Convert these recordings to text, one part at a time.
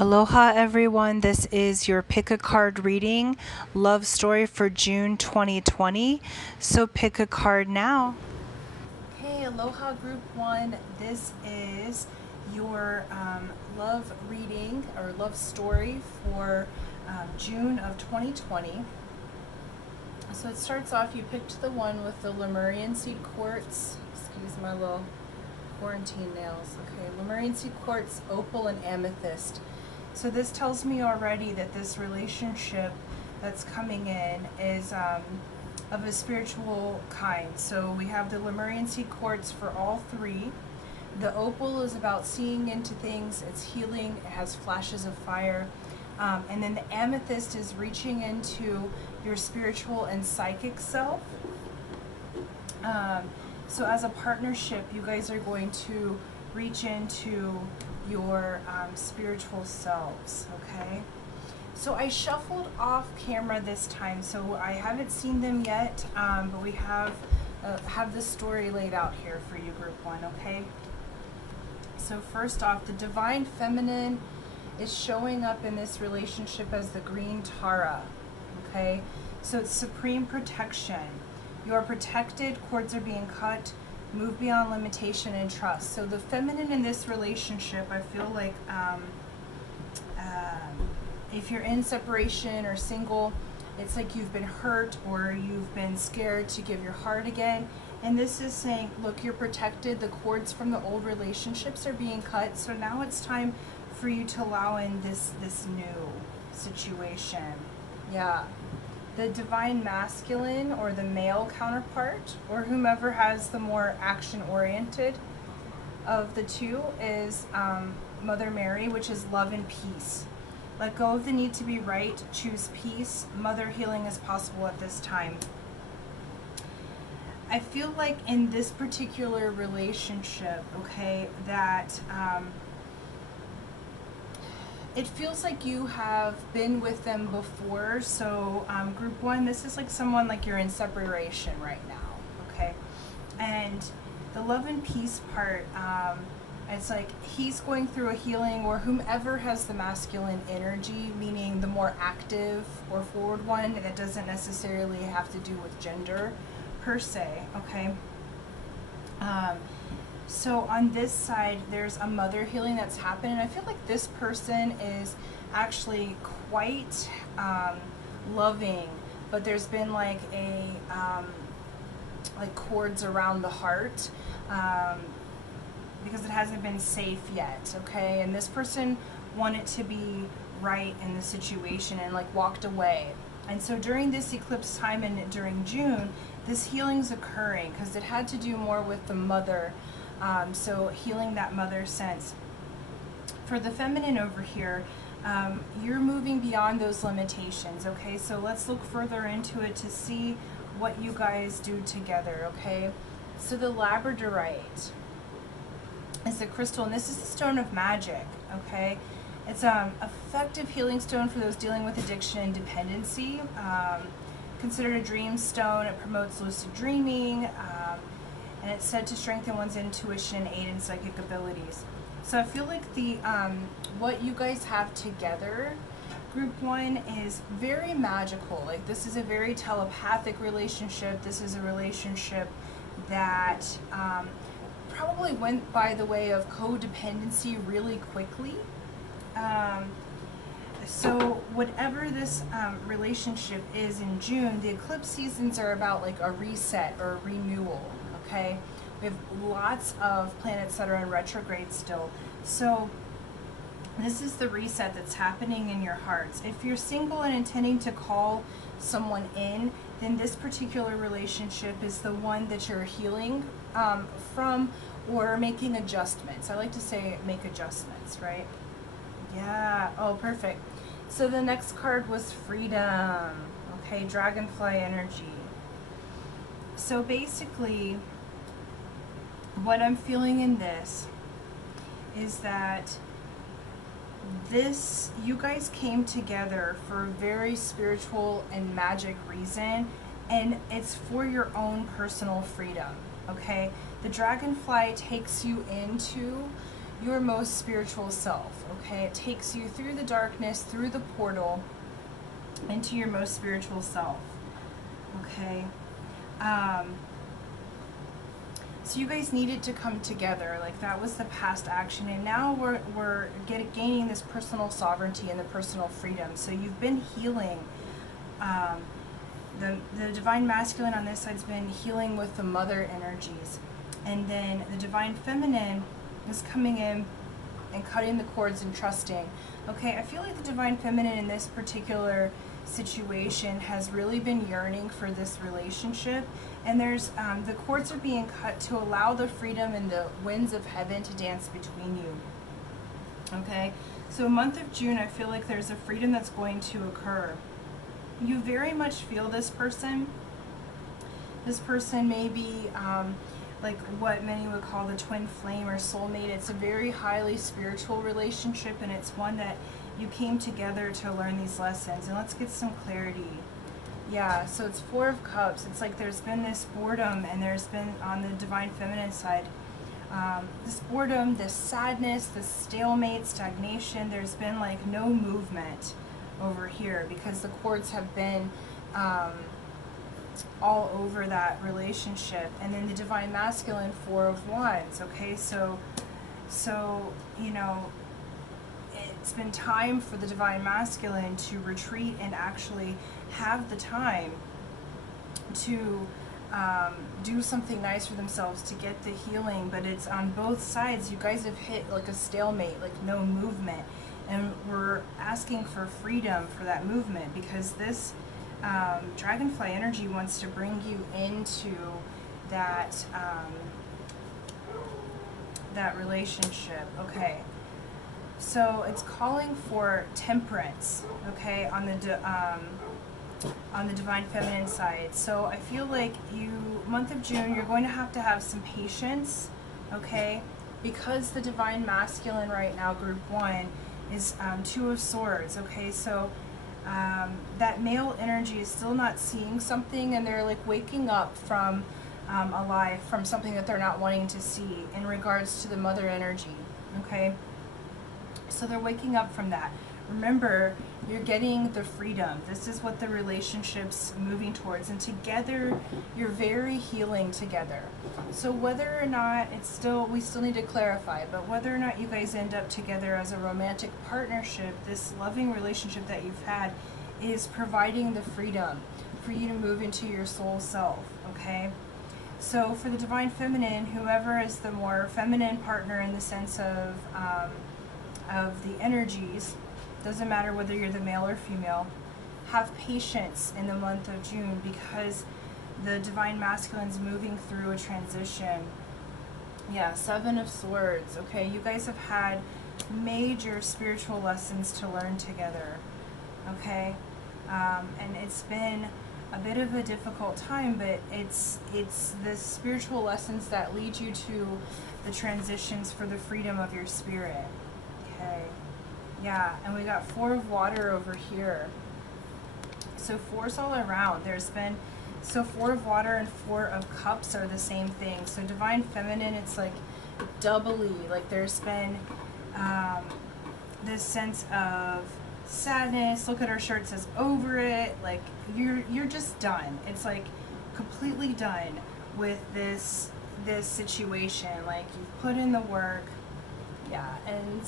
Aloha everyone, this is your pick a card reading, love story for June 2020. So pick a card now. Okay, Aloha Group 1, this is your love reading or love story for June of 2020. So it starts off, you picked the one with the Lemurian seed quartz. Excuse my little quarantine nails. Okay, Lemurian seed quartz, opal, and amethyst. So this tells me already that this relationship that's coming in is of a spiritual kind. So we have the Lemurian seed quartz for all three. The opal is about seeing into things, it's healing, it has flashes of fire. And then the amethyst is reaching into your spiritual and psychic self. So as a partnership, you guys are going to reach into your spiritual selves, okay? So I shuffled off camera this time, so I haven't seen them yet, but we have the story laid out here for you, Group 1, okay? So first off, the Divine Feminine is showing up in this relationship as the green Tara, okay? So it's supreme protection. You are protected, cords are being cut, move beyond limitation and trust. So the feminine in this relationship, I feel like if you're in separation or single, it's like you've been hurt or you've been scared to give your heart again. And this is saying, look, you're protected. The cords from the old relationships are being cut. So now it's time for you to allow in this new situation. Yeah. The Divine Masculine, or the male counterpart, or whomever has the more action-oriented of the two, is Mother Mary, which is love and peace. Let go of the need to be right, choose peace. Mother healing is possible at this time. I feel like in this particular relationship, okay, that it feels like you have been with them before. So Group 1, this is like someone like you're in separation right now, okay? And the love and peace part, it's like he's going through a healing, or whomever has the masculine energy, meaning the more active or forward one, that doesn't necessarily have to do with gender per se, okay? So on this side, there's a mother healing that's happening. I feel like this person is actually quite loving, but there's been like a like cords around the heart because it hasn't been safe yet, okay? And this person wanted to be right in the situation and like walked away. And so during this eclipse time and during June, this healing's occurring because it had to do more with the mother. So healing that mother sense. For the feminine over here, you're moving beyond those limitations, okay? So let's look further into it to see what you guys do together, okay? So the labradorite is a crystal, and this is the stone of magic, okay? It's an effective healing stone for those dealing with addiction and dependency. Considered a dream stone. It promotes lucid dreaming. And it's said to strengthen one's intuition and aid in psychic abilities. So I feel like the what you guys have together, Group 1, is very magical. Like, this is a very telepathic relationship. This is a relationship that probably went by the way of codependency really quickly. So whatever this relationship is in June, the eclipse seasons are about like a reset or a renewal. Okay, we have lots of planets that are in retrograde still. So this is the reset that's happening in your hearts. If you're single and intending to call someone in, then this particular relationship is the one that you're healing from, or making adjustments. I like to say make adjustments, right? Yeah, oh, perfect. So the next card was freedom. Okay, dragonfly energy. So basically, what I'm feeling in this is that you guys came together for a very spiritual and magic reason, and it's for your own personal freedom, okay? The dragonfly takes you into your most spiritual self, okay? It takes you through the darkness, through the portal, into your most spiritual self, okay? So you guys needed to come together, like that was the past action, and now we're gaining this personal sovereignty and the personal freedom. So you've been healing. The divine masculine on this side's been healing with the mother energies, and then the divine feminine is coming in and cutting the cords and trusting. Okay, I feel like the divine feminine in this particular situation has really been yearning for this relationship, and there's the cords are being cut to allow the freedom and the winds of heaven to dance between you. Okay, so month of June, I feel like there's a freedom that's going to occur. You very much feel this person. This person may be like what many would call the twin flame or soulmate. It's a very highly spiritual relationship, and it's one that you came together to learn these lessons. And let's get some clarity. Yeah, so it's Four of Cups. It's like there's been this boredom, and there's been on the divine feminine side this boredom, this sadness, this stalemate, stagnation. There's been like no movement over here because the cords have been all over that relationship. And then the divine masculine, Four of Wands. Okay, so you know, it's been time for the divine masculine to retreat and actually have the time to do something nice for themselves, to get the healing. But it's on both sides. You guys have hit like a stalemate, like no movement, and we're asking for freedom for that movement, because this dragonfly energy wants to bring you into that that relationship. Okay, so it's calling for temperance, okay, on the divine feminine side. So I feel like you, month of June, you're going to have some patience, okay, because the divine masculine right now, group 1, is Two of Swords. Okay, so that male energy is still not seeing something, and they're like waking up from a lie, from something that they're not wanting to see in regards to the mother energy. Okay, so they're waking up from that. Remember, you're getting the freedom. This is what the relationship's moving towards, and together you're very healing together. So whether or not we still need to clarify, but whether or not you guys end up together as a romantic partnership, this loving relationship that you've had is providing the freedom for you to move into your soul self. Okay, so for the divine feminine, whoever is the more feminine partner in the sense of the energies, doesn't matter whether you're the male or female, have patience in the month of June, because the divine masculine's moving through a transition. Yeah, Seven of Swords. Okay, you guys have had major spiritual lessons to learn together. Okay, and it's been a bit of a difficult time, but it's the spiritual lessons that lead you to the transitions for the freedom of your spirit. Okay. Yeah, and we got Four of Water over here. So fours all around. So Four of Water and Four of Cups are the same thing. So divine feminine, it's like doubly, like there's been this sense of sadness. Look at our shirt, says over it. Like you're just done. It's like completely done with this situation. Like you've put in the work. Yeah, and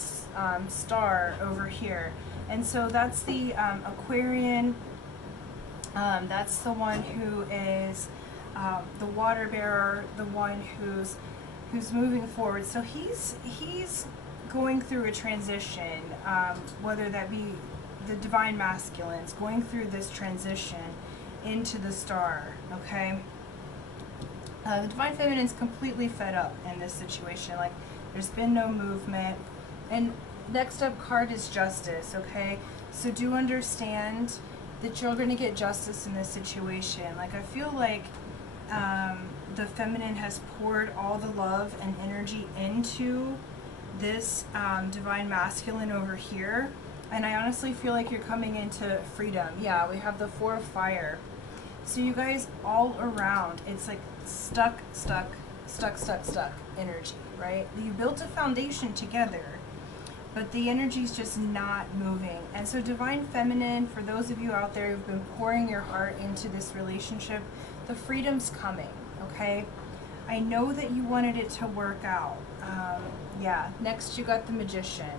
Star over here. And so that's the Aquarian. That's the one who is the water bearer, the one who's moving forward. So he's going through a transition, whether that be the divine masculines, going through this transition into the Star. Okay, the divine feminine's completely fed up in this situation. Like, there's been no movement. And next up card is Justice, okay? So do understand that you're going to get justice in this situation. Like, I feel like the feminine has poured all the love and energy into this divine masculine over here. And I honestly feel like you're coming into freedom. Yeah, we have the Four of Fire. So you guys all around, it's like stuck energy, right? You built a foundation together, but the energy's just not moving. And so Divine Feminine, for those of you out there who've been pouring your heart into this relationship, the freedom's coming, okay? I know that you wanted it to work out. Yeah, next you got the Magician,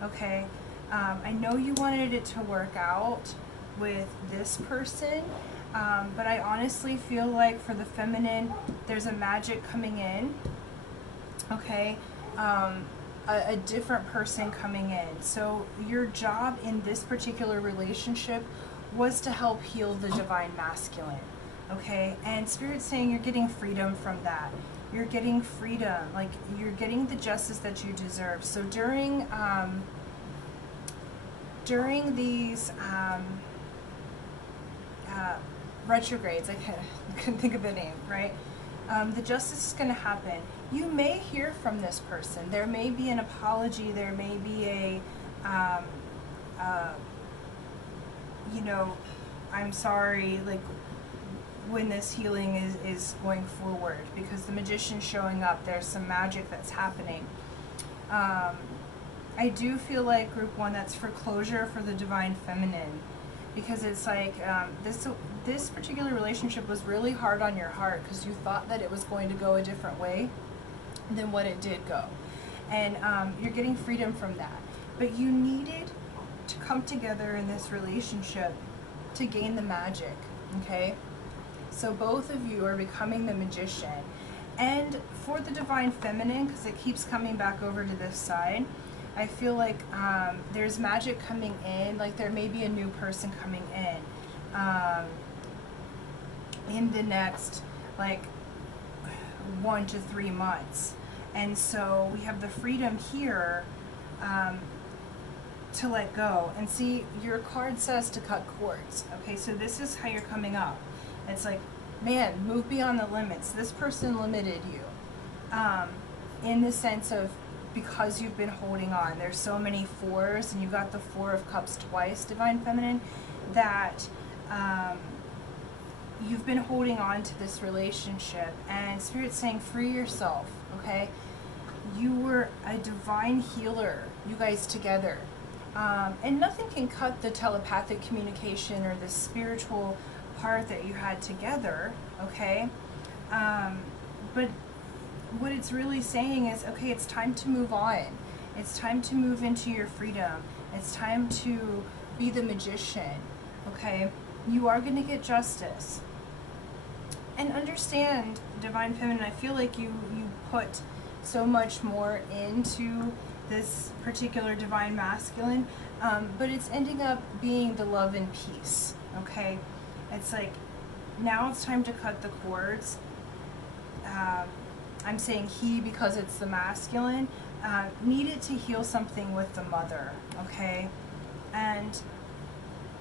okay? I know you wanted it to work out with this person, but I honestly feel like for the feminine, there's a magic coming in, okay? A different person coming in. So your job in this particular relationship was to help heal the divine masculine, okay? And Spirit's saying you're getting freedom from that. You're getting freedom, like you're getting the justice that you deserve. So during these retrogrades, I couldn't think of the name, right? The justice is going to happen. You may hear from this person. There may be an apology. There may be a, you know, I'm sorry, like when this healing is going forward, because the Magician's showing up. There's some magic that's happening. I do feel like group 1, that's for closure for the Divine Feminine, because it's like this particular relationship was really hard on your heart because you thought that it was going to go a different way than what it did go. And you're getting freedom from that. But you needed to come together in this relationship to gain the magic, okay? So both of you are becoming the Magician. And for the Divine Feminine, because it keeps coming back over to this side, I feel like there's magic coming in, like there may be a new person coming in the next like 1 to 3 months. And so we have the freedom here to let go. And see, your card says to cut cords. Okay, so this is how you're coming up. It's like, man, move beyond the limits. This person limited you in the sense of, because you've been holding on. There's so many 4s, and you got the 4 of Cups twice, Divine Feminine, that you've been holding on to this relationship. And Spirit's saying, free yourself, okay? You were a divine healer, you guys together. And nothing can cut the telepathic communication or the spiritual part that you had together, okay? But what it's really saying is, okay, it's time to move on. It's time to move into your freedom. It's time to be the Magician, okay? You are going to get justice. And understand, Divine Feminine, I feel like you put so much more into this particular Divine Masculine, but it's ending up being the love and peace, okay? It's like, now it's time to cut the cords. I'm saying he because it's the masculine, needed to heal something with the mother, okay? And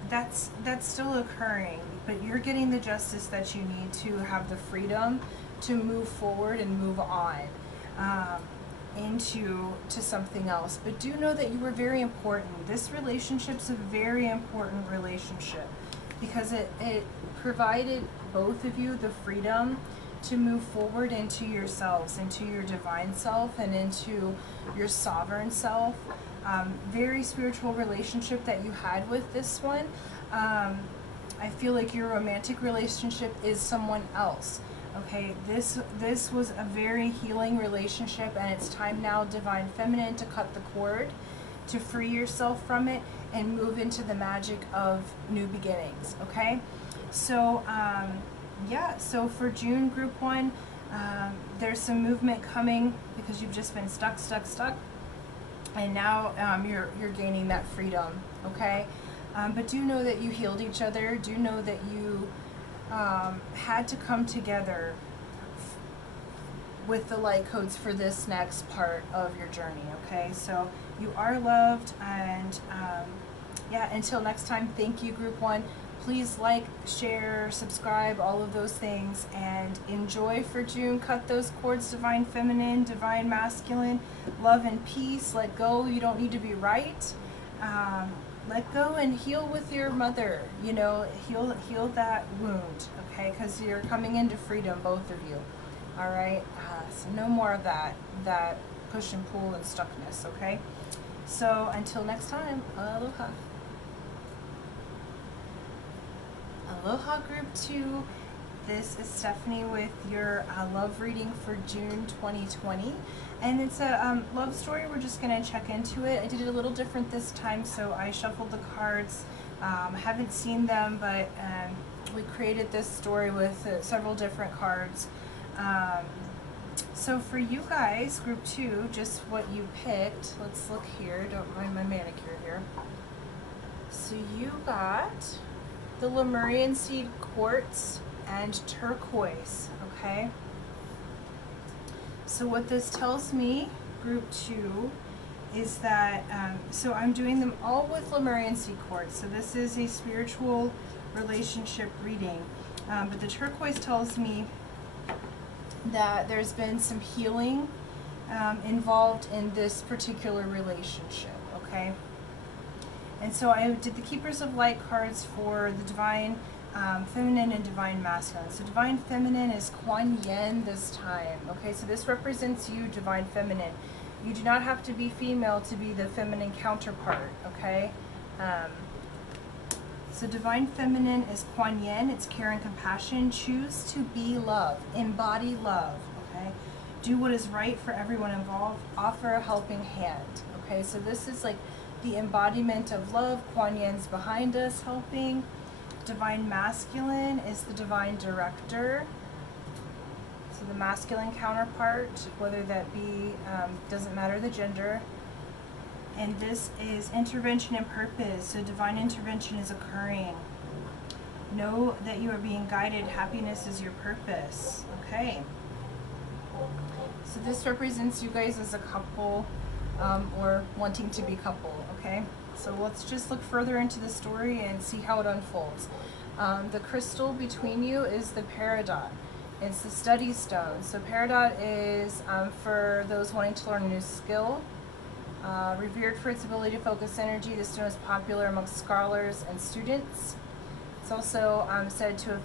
that's still occurring, but you're getting the justice that you need to have the freedom to move forward and move on into something else. But do know that you were very important. This relationship's a very important relationship because it provided both of you the freedom to move forward into yourselves, into your divine self and into your sovereign self. Very spiritual relationship that you had with this one. I feel like your romantic relationship is someone else. Okay, this was a very healing relationship, and it's time now, Divine Feminine, to cut the cord, to free yourself from it and move into the magic of new beginnings, okay? So, yeah, so for June, Group 1, there's some movement coming because you've just been stuck, and now you're gaining that freedom, okay? But do know that you healed each other. Do know that you had to come together with the light codes for this next part of your journey, okay? So you are loved, and yeah, until next time, thank you, Group 1. Please like, share, subscribe, all of those things, and enjoy for June. Cut those cords, Divine Feminine, Divine Masculine, love and peace. Let go. You don't need to be right. Let go and heal with your mother. You know, heal that wound, okay? Because you're coming into freedom, both of you. All right, so no more of that push and pull and stuckness, okay? So until next time, aloha. Aloha Group 2. This is Stephanie with your love reading for June 2020. And it's a love story. We're just going to check into it. I did it a little different this time, so I shuffled the cards. I haven't seen them, but we created this story with several different cards. So for you guys, Group 2, just what you picked. Let's look here. Don't mind my manicure here. So you got the Lemurian seed, Quartz, and Turquoise, okay? So what this tells me, Group 2, is that, so I'm doing them all with Lemurian seed quartz. So this is a spiritual relationship reading. But the Turquoise tells me that there's been some healing involved in this particular relationship, okay? And so I did the Keepers of Light cards for the Divine Feminine and Divine Masculine. So Divine Feminine is Kuan Yin this time, okay? So this represents you, Divine Feminine. You do not have to be female to be the feminine counterpart, okay? So Divine Feminine is Kuan Yin, it's care and compassion. Choose to be love, embody love, okay? Do what is right for everyone involved, offer a helping hand, okay? So this is like the embodiment of love. Kuan Yin's behind us helping. Divine Masculine is the Divine Director. So the masculine counterpart, whether that be, doesn't matter the gender. And this is intervention and purpose. So divine intervention is occurring. Know that you are being guided. Happiness is your purpose. Okay. So this represents you guys as a couple, or wanting to be couple. Okay. So let's just look further into the story and see how it unfolds. The crystal between you is the peridot. It's the study stone. So peridot is for those wanting to learn a new skill. Revered for its ability to focus energy, the stone is popular amongst scholars and students. It's also said to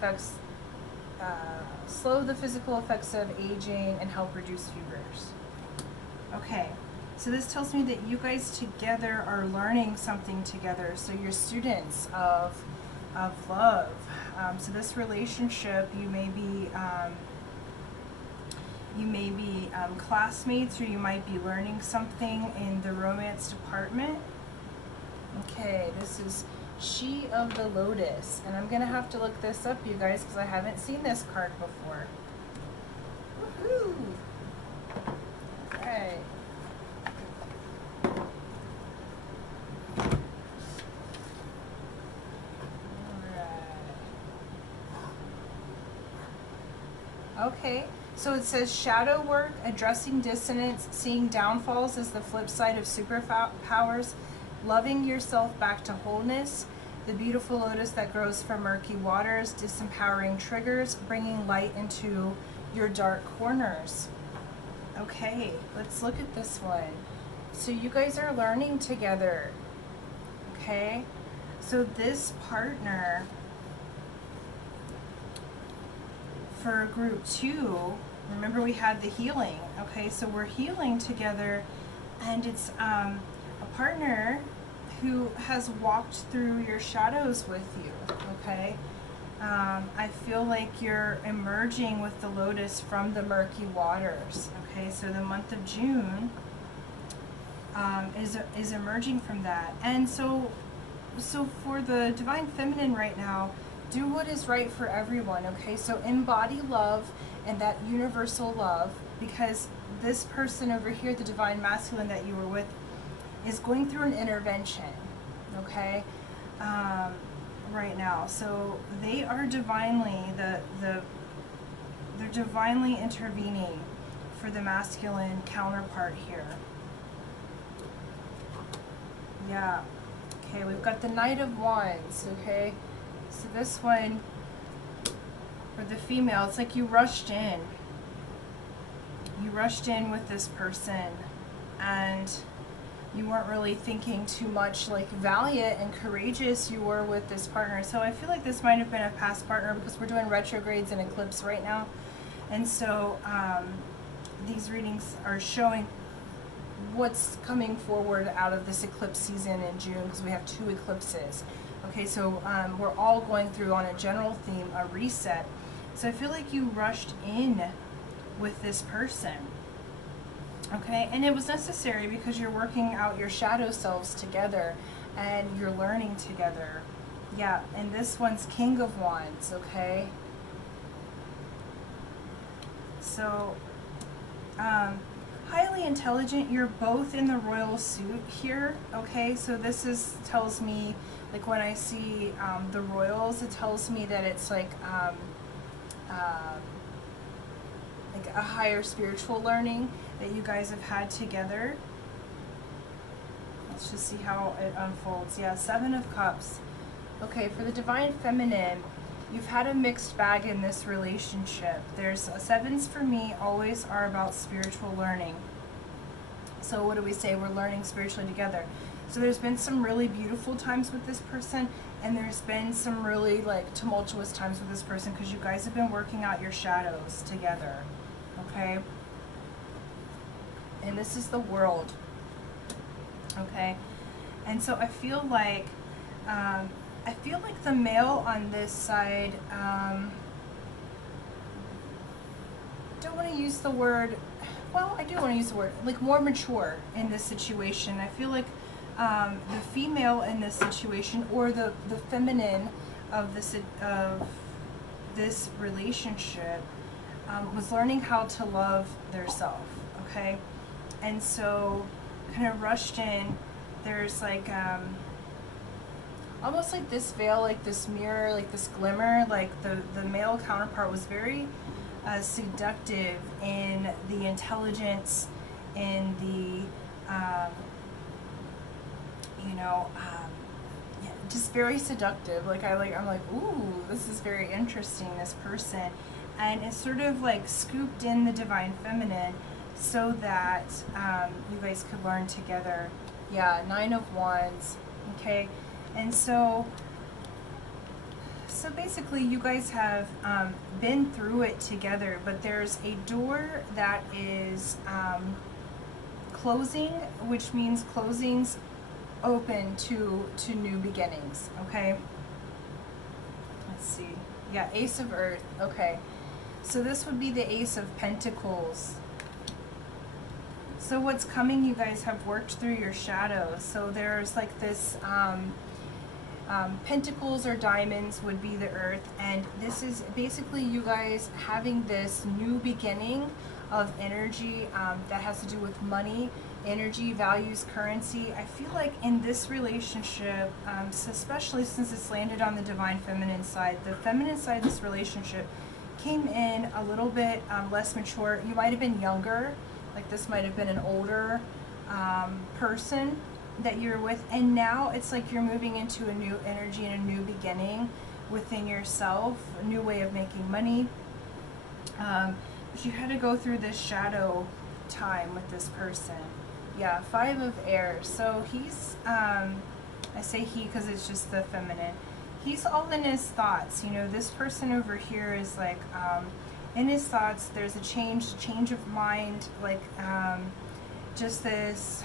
slow the physical effects of aging and help reduce fevers. Okay. So this tells me that you guys together are learning something together. So you're students of love. So this relationship, you may be classmates, or you might be learning something in the romance department. Okay, this is She of the Lotus, and I'm gonna have to look this up, you guys, because I haven't seen this card before. Woohoo! Alright. Okay, so it says shadow work, addressing dissonance, seeing downfalls as the flip side of superpowers, loving yourself back to wholeness, the beautiful lotus that grows from murky waters, disempowering triggers, bringing light into your dark corners. Okay, let's look at this one. So you guys are learning together, okay? So this partner for Group 2, remember we had the healing, okay? So we're healing together, and it's a partner who has walked through your shadows with you, okay? I feel like you're emerging with the lotus from the murky waters, okay? So the month of June is emerging from that. And so for the Divine Feminine right now, do what is right for everyone, okay? So embody love and that universal love, because this person over here, the Divine Masculine that you were with, is going through an intervention, okay? Right now. So they are divinely, they're divinely intervening for the masculine counterpart here. Yeah. Okay, we've got the Knight of Wands, okay? So this one, for the female, it's like you rushed in. You rushed in with this person, and you weren't really thinking too much, like valiant and courageous you were with this partner. So I feel like this might have been a past partner, because we're doing retrogrades and eclipse right now. And so these readings are showing what's coming forward out of this eclipse season in June, because we have 2 eclipses. Okay, so we're all going through, on a general theme, a reset. So I feel like you rushed in with this person. Okay, and it was necessary because you're working out your shadow selves together and you're learning together. Yeah, and this one's King of Wands, okay? So, highly intelligent, you're both in the royal suit here, okay? So this tells me, like when I see the royals, it tells me that it's like a higher spiritual learning that you guys have had together. Let's just see how it unfolds. Yeah, 7 of Cups. Okay, for the Divine Feminine, you've had a mixed bag in this relationship. There's 7s for me always are about spiritual learning. So what do we say? We're learning spiritually together. So there's been some really beautiful times with this person, and there's been some really like tumultuous times with this person, because you guys have been working out your shadows together. Okay? And this is the World. Okay? And so I feel like the male on this side, don't want to use the word, well, I do want to use the word, like more mature in this situation. I feel like the female in this situation, or the feminine of this relationship, was learning how to love their self, okay? And so kind of rushed in. There's like almost like this veil, like this mirror, like this glimmer, like the male counterpart was very seductive in the intelligence, in the yeah, just very seductive. I'm like, ooh, this is very interesting, this person. And it's sort of like scooped in the Divine Feminine so that you guys could learn together. Yeah, 9 of Wands. Okay, and so basically you guys have been through it together, but there's a door that is closing, which means closings open to new beginnings. Okay, let's see. Yeah, Ace of Earth. Okay, so this would be the Ace of Pentacles. So what's coming, you guys have worked through your shadows. So there's like this pentacles or diamonds would be the earth, and this is basically you guys having this new beginning of energy that has to do with money, energy, values, currency. I feel like in this relationship, especially since it's landed on the Divine Feminine side, the feminine side of this relationship came in a little bit less mature. You might have been younger, like this might have been an older person that you're with, and now it's like you're moving into a new energy and a new beginning within yourself, a new way of making money. But you had to go through this shadow time with this person. Yeah, 5 of Air. So he's, I say he because it's just the feminine. He's all in his thoughts. You know, this person over here is like, in his thoughts, there's a change of mind, like just this,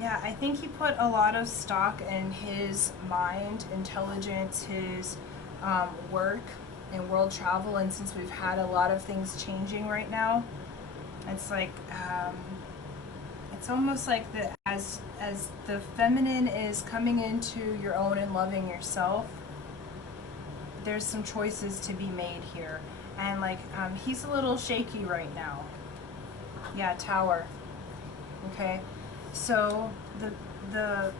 yeah, I think he put a lot of stock in his mind, intelligence, his work, and world travel. And since we've had a lot of things changing right now, it's like it's almost like as the feminine is coming into your own and loving yourself, there's some choices to be made here. And like he's a little shaky right now. Yeah, Tower. Okay. So the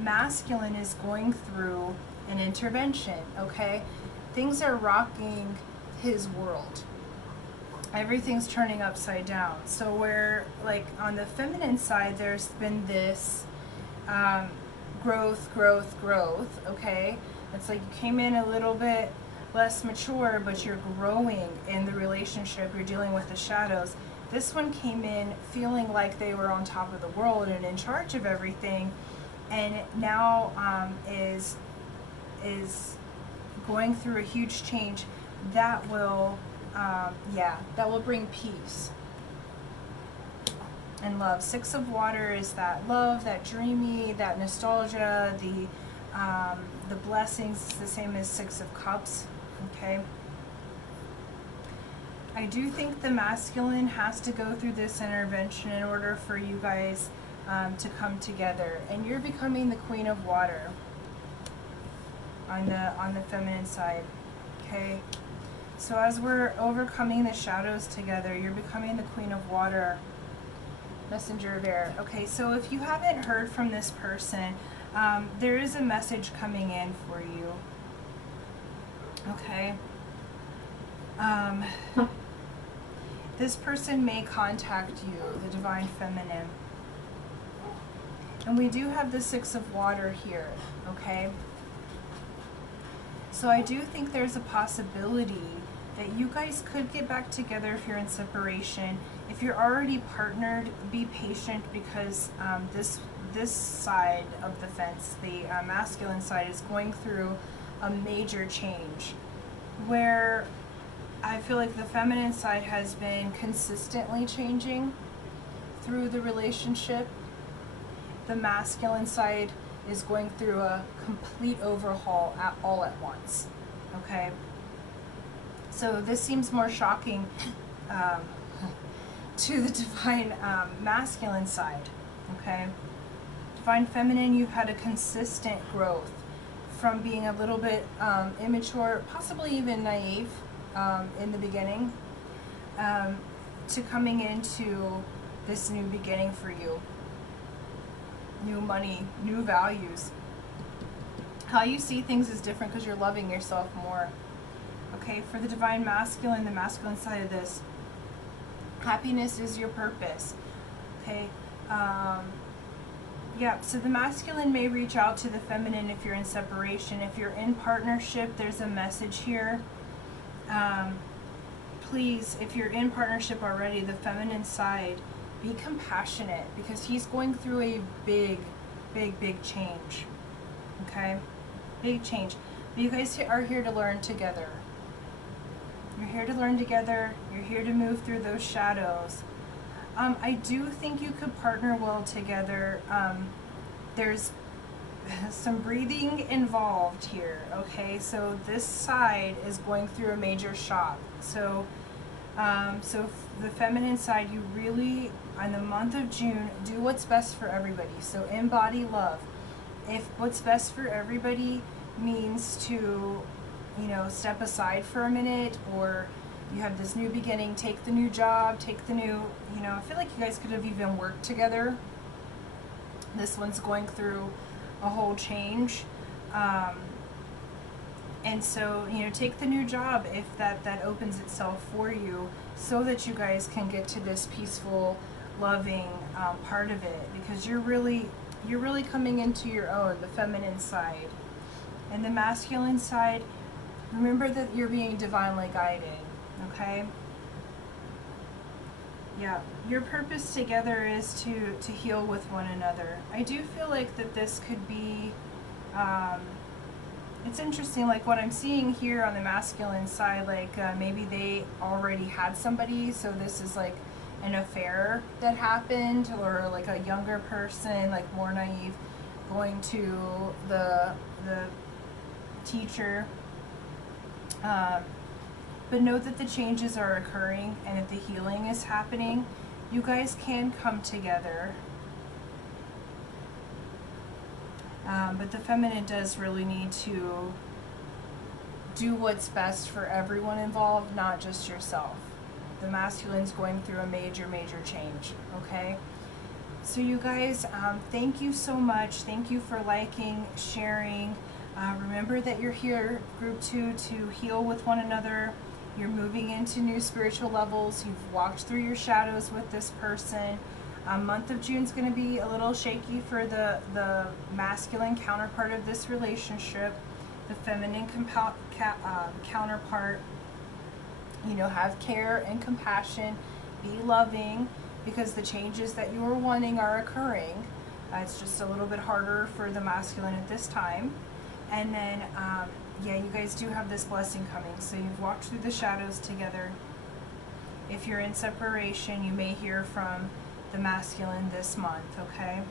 masculine is going through an intervention, okay? Things are rocking his world. Everything's turning upside down. So where, like, on the feminine side, there's been this growth, okay? It's like you came in a little bit less mature, but you're growing in the relationship. You're dealing with the shadows. This one came in feeling like they were on top of the world and in charge of everything, and now is going through a huge change that will, that will bring peace and love. Six of Water is that love, that dreamy, that nostalgia, the blessings. It's the same as Six of Cups, okay? I do think the masculine has to go through this intervention in order for you guys to come together. And you're becoming the Queen of Water on the feminine side, okay? So as we're overcoming the shadows together, you're becoming the Queen of Water, Messenger of Air. Okay, so if you haven't heard from this person, there is a message coming in for you, okay? This person may contact you, the Divine Feminine. And we do have the Six of Water here, okay? So I do think there's a possibility that you guys could get back together if you're in separation. If you're already partnered, be patient, because this side of the fence, the masculine side, is going through a major change where I feel like the feminine side has been consistently changing through the relationship. The masculine side is going through a complete overhaul all at once, okay? So this seems more shocking to the Divine Masculine side, okay? Divine Feminine, you've had a consistent growth from being a little bit immature, possibly even naive in the beginning, to coming into this new beginning for you. New money, new values. How you see things is different because you're loving yourself more. Okay, for the Divine Masculine, the masculine side of this, happiness is your purpose. Okay, yeah, so the masculine may reach out to the feminine if you're in separation. If you're in partnership, there's a message here. Please, if you're in partnership already, the feminine side, be compassionate, because he's going through a big change, okay? Big change. But you guys are here to learn together. You're here to learn together. You're here to move through those shadows. I do think you could partner well together. There's some breathing involved here, okay? So this side is going through a major shock. So the feminine side, you really, on the month of June, do what's best for everybody. So embody love. If what's best for everybody means to, step aside for a minute, or you have this new beginning, take the new job, take the new, I feel like you guys could have even worked together. This one's going through a whole change. And so, take the new job if that opens itself for you, so that you guys can get to this peaceful, loving part of it, because you're really coming into your own, the feminine side. And the masculine side, remember that you're being divinely guided, okay? Yeah, your purpose together is to heal with one another. I do feel like that this could be, it's interesting, like what I'm seeing here on the masculine side, like maybe they already had somebody, so this is like an affair that happened, or like a younger person, like more naive, going to the teacher. But know that the changes are occurring and that the healing is happening. You guys can come together. But the feminine does really need to do what's best for everyone involved, not just yourself. The masculine's going through a major change, okay? So you guys, thank you so much. Thank you for liking, sharing. Remember that you're here, group 2, to heal with one another. You're moving into new spiritual levels. You've walked through your shadows with this person. Month of June is going to be a little shaky for the masculine counterpart of this relationship. The feminine counterpart, have care and compassion. Be loving, because the changes that you are wanting are occurring. It's just a little bit harder for the masculine at this time. And then yeah, you guys do have this blessing coming. So you've walked through the shadows together. If you're in separation, you may hear from the masculine this month, okay?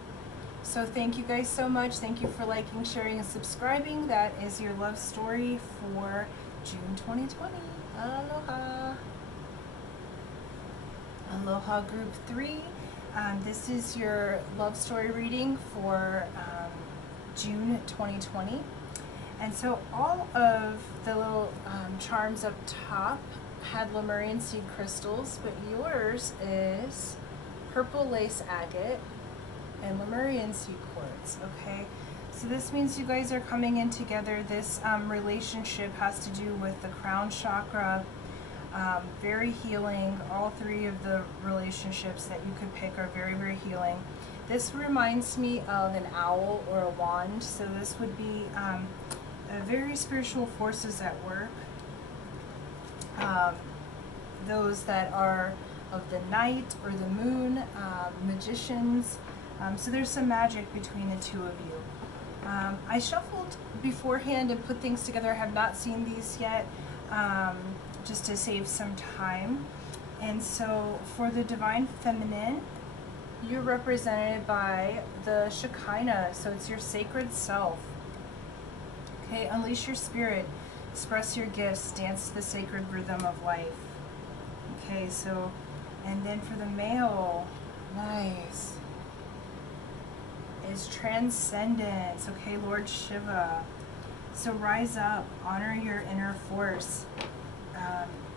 So thank you guys so much. Thank you for liking, sharing, and subscribing. That is your love story for June 2020. Aloha. Aloha Group 3. This is your love story reading for June 2020. And so all of the little charms up top had Lemurian seed crystals, but yours is purple lace agate and Lemurian seed quartz, okay? So this means you guys are coming in together. This relationship has to do with the crown chakra, very healing. All three of the relationships that you could pick are very, very healing. This reminds me of an owl or a wand, so this would be very spiritual forces at work. Those that are of the night or the moon, magicians. So there's some magic between the two of you. I shuffled beforehand and put things together. I have not seen these yet, just to save some time. And so for the Divine Feminine, you're represented by the Shekinah, so it's your sacred self. Okay, unleash your spirit, express your gifts, dance to the sacred rhythm of life. Okay, so, and then for the male, nice, is transcendence. Okay, Lord Shiva. So rise up, honor your inner force.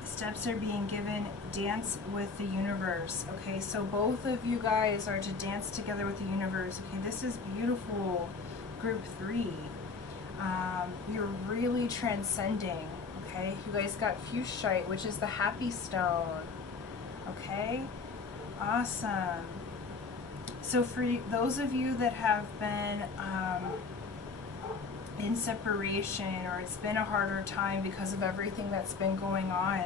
Steps are being given, dance with the universe. Okay, so both of you guys are to dance together with the universe. Okay, this is beautiful, Group 3. You're really transcending. Okay, you guys got fuchsite, which is the happy stone. Okay, awesome. So for those of you that have been in separation, or it's been a harder time because of everything that's been going on,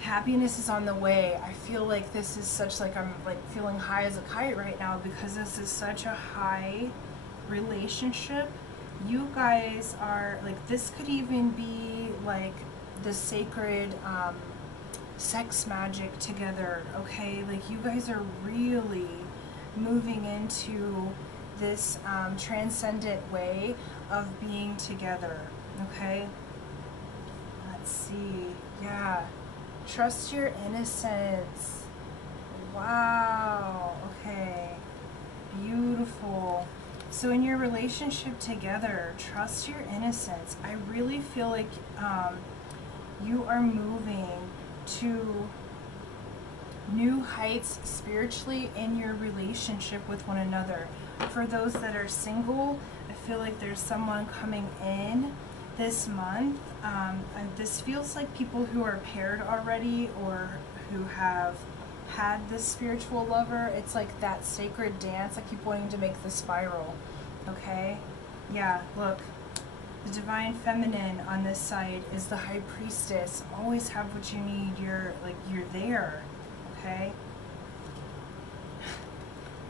happiness is on the way. I feel like this is such, like, I'm like feeling high as a kite right now because this is such a high relationship. You guys are like, this could even be like the sacred sex magic together. Okay, like you guys are really moving into this transcendent way of being together. Okay, let's see. Yeah, trust your innocence. Wow. Okay, beautiful. So in your relationship together, trust your innocence. I really feel like you are moving to new heights spiritually in your relationship with one another. For those that are single, I feel like there's someone coming in this month. And this feels like people who are paired already or who have had this spiritual lover. It's like that sacred dance. I keep wanting to make the spiral. Okay, yeah, look, the Divine Feminine on this side is the High Priestess. Always have what you need. You're there. Okay,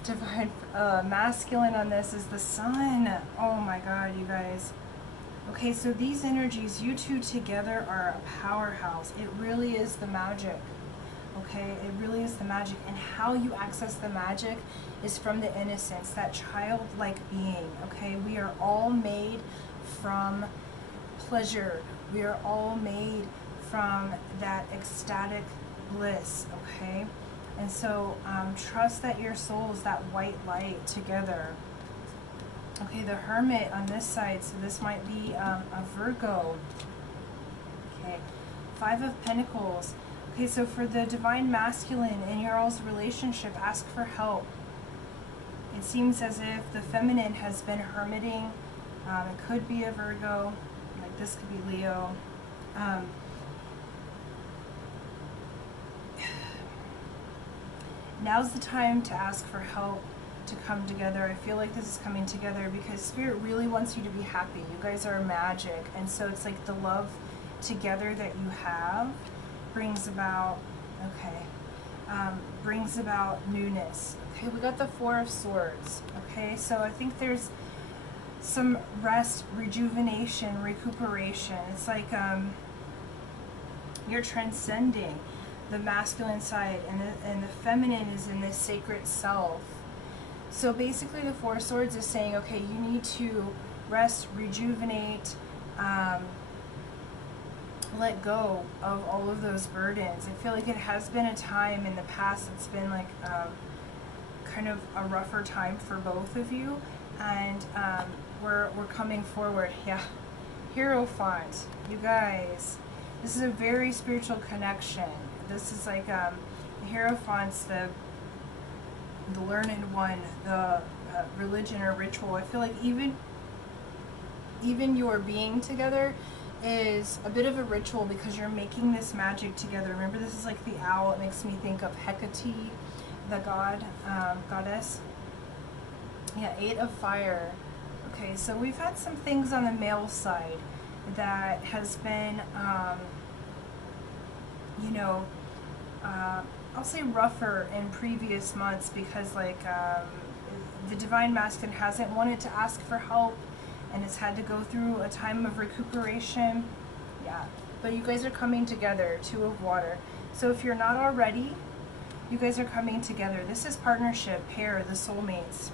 Divine Masculine on this is the Sun. Oh my God, you guys. Okay, so these energies, you two together are a powerhouse. It really is the magic. Okay, it really is the magic, and how you access the magic is from the innocence, that childlike being. Okay, we are all made from pleasure. We are all made from that ecstatic bliss. Okay, and so trust that your soul is that white light together. Okay, the Hermit on this side, so this might be a Virgo. Okay, Five of Pentacles. Okay, so for the Divine Masculine in your all's relationship, ask for help. It seems as if the feminine has been hermiting. It could be a Virgo, like this could be Leo. Now's the time to ask for help to come together. I feel like this is coming together because Spirit really wants you to be happy. You guys are magic, and so it's like the love together that you have brings about, brings about newness. Okay, we got the Four of Swords. Okay, so I think there's some rest, rejuvenation, recuperation. It's like you're transcending the masculine side, and the feminine is in this sacred self. So basically the Four Swords is saying, okay, you need to rest, rejuvenate, let go of all of those burdens. I feel like it has been a time in the past that's been like kind of a rougher time for both of you, and we're coming forward. Yeah, Hierophant, you guys, this is a very spiritual connection. This is like Hierophant's the learned one, the religion or ritual. I feel like even your being together is a bit of a ritual because you're making this magic together. Remember, this is like the owl. It makes me think of Hecate, the goddess. Yeah, 8 of Fire. Okay, so we've had some things on the male side that has been, you know, I'll say rougher in previous months because like the Divine Masculine hasn't wanted to ask for help, and it's had to go through a time of recuperation. Yeah, but you guys are coming together. 2 of Water. So if you're not already, you guys are coming together. This is partnership, pair, the soulmates.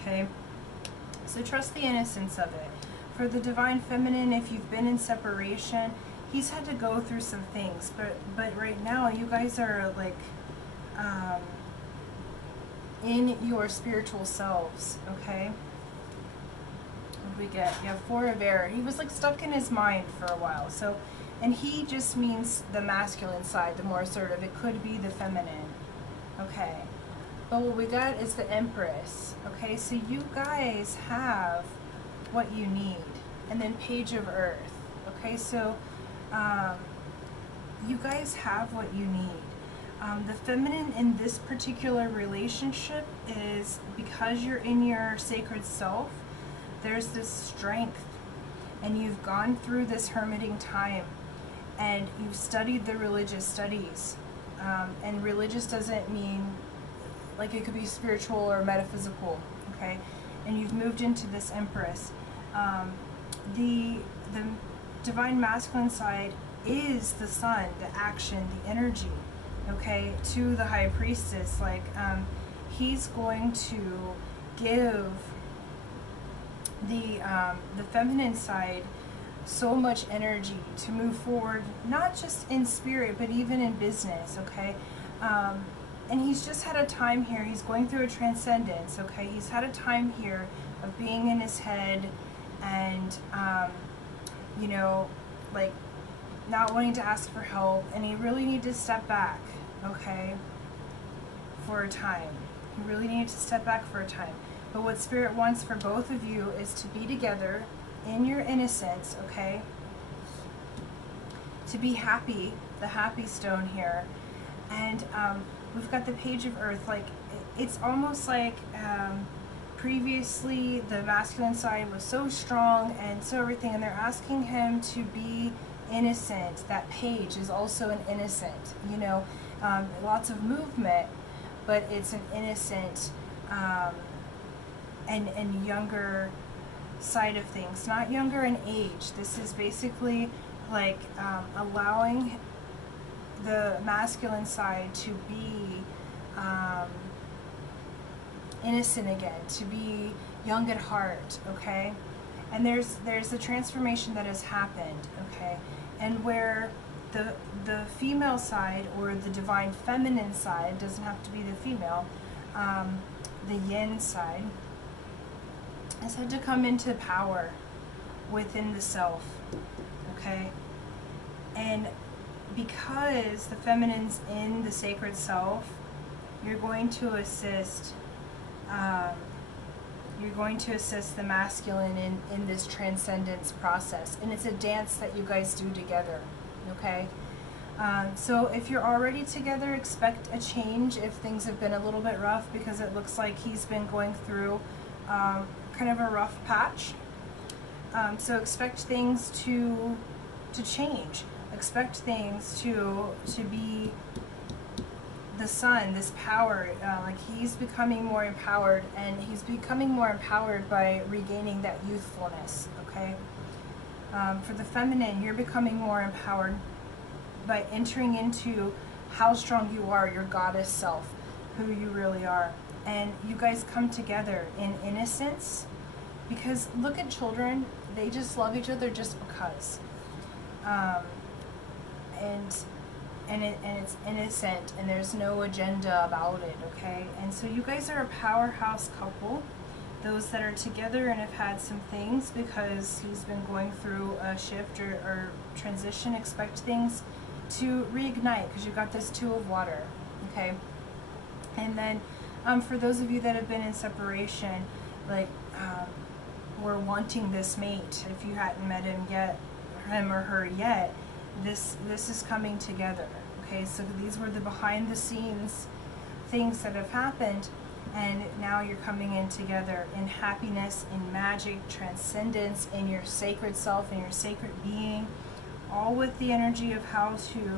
Okay, so trust the innocence of it. For the Divine Feminine, if you've been in separation, he's had to go through some things, but right now you guys are like in your spiritual selves. Okay, what do we get? You have 4 of Air. He was like stuck in his mind for a while. So, and he just means the masculine side, the more assertive. It could be the feminine. Okay, but what we got is the Empress. Okay, so you guys have what you need. And then Page of Earth. Okay, so you guys have what you need. The feminine in this particular relationship is, because you're in your sacred self, there's this strength, and you've gone through this hermiting time, and you've studied the religious studies. And religious doesn't mean, like, it could be spiritual or metaphysical, okay? And you've moved into this Empress. The Divine Masculine side is the sun, the action, the energy, okay, to the High Priestess. Like, he's going to give the feminine side so much energy to move forward, not just in spirit, but even in business, okay? And he's just had a time here. He's going through a transcendence, okay? He's had a time here of being in his head and, you know, like, not wanting to ask for help, and he really needed to step back, okay, for a time. You really need to step back for a time. But what Spirit wants for both of you is to be together in your innocence, okay? To be happy, the happy stone here. And we've got the Page of Earth. Like, it's almost like previously the masculine side was so strong and so everything, and they're asking him to be innocent. That page is also an innocent, you know, lots of movement, but it's an innocent and younger side of things, not younger in age. This is basically like allowing the masculine side to be innocent again, to be young at heart, okay? And there's a transformation that has happened, okay? And where the female side, or the Divine Feminine side, doesn't have to be the female, the yin side, has had to come into power within the self, okay? And because the feminine's in the sacred self, you're going to assist the masculine in this transcendence process. And it's a dance that you guys do together, okay? So if you're already together, expect a change if things have been a little bit rough, because it looks like he's been going through kind of a rough patch. So expect things to change. Expect things to be the sun, this power, like he's becoming more empowered, and he's becoming more empowered by regaining that youthfulness, okay? For the feminine, you're becoming more empowered by entering into how strong you are, your goddess self, who you really are. And you guys come together in innocence, because look at children, they just love each other just because. And it's innocent, and there's no agenda about it, okay? And so you guys are a powerhouse couple. Those that are together and have had some things because he's been going through a shift or transition, expect things to reignite, because you've got this Two of Water, okay? And then for those of you that have been in separation, like were wanting this mate, if you hadn't met him yet, him or her yet, this is coming together, okay? So these were the behind the scenes things that have happened, and now you're coming in together in happiness, in magic, transcendence, in your sacred self, in your sacred being, all with the energy of how to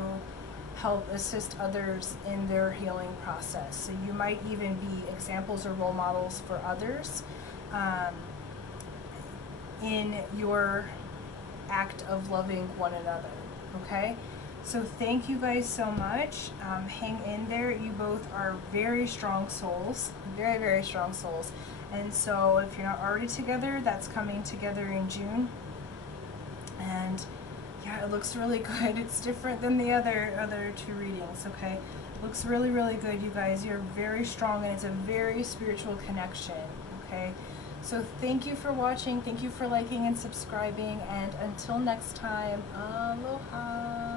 help assist others in their healing process. So you might even be examples or role models for others in your act of loving one another, okay? So thank you guys so much. Hang in there. You both are very strong souls, very, very strong souls. And so if you're not already together, that's coming together in June. And yeah, it looks really good. It's different than the other two readings, okay? Looks really, really good, you guys. You're very strong, and it's a very spiritual connection, okay? So thank you for watching. Thank you for liking and subscribing. And until next time, aloha.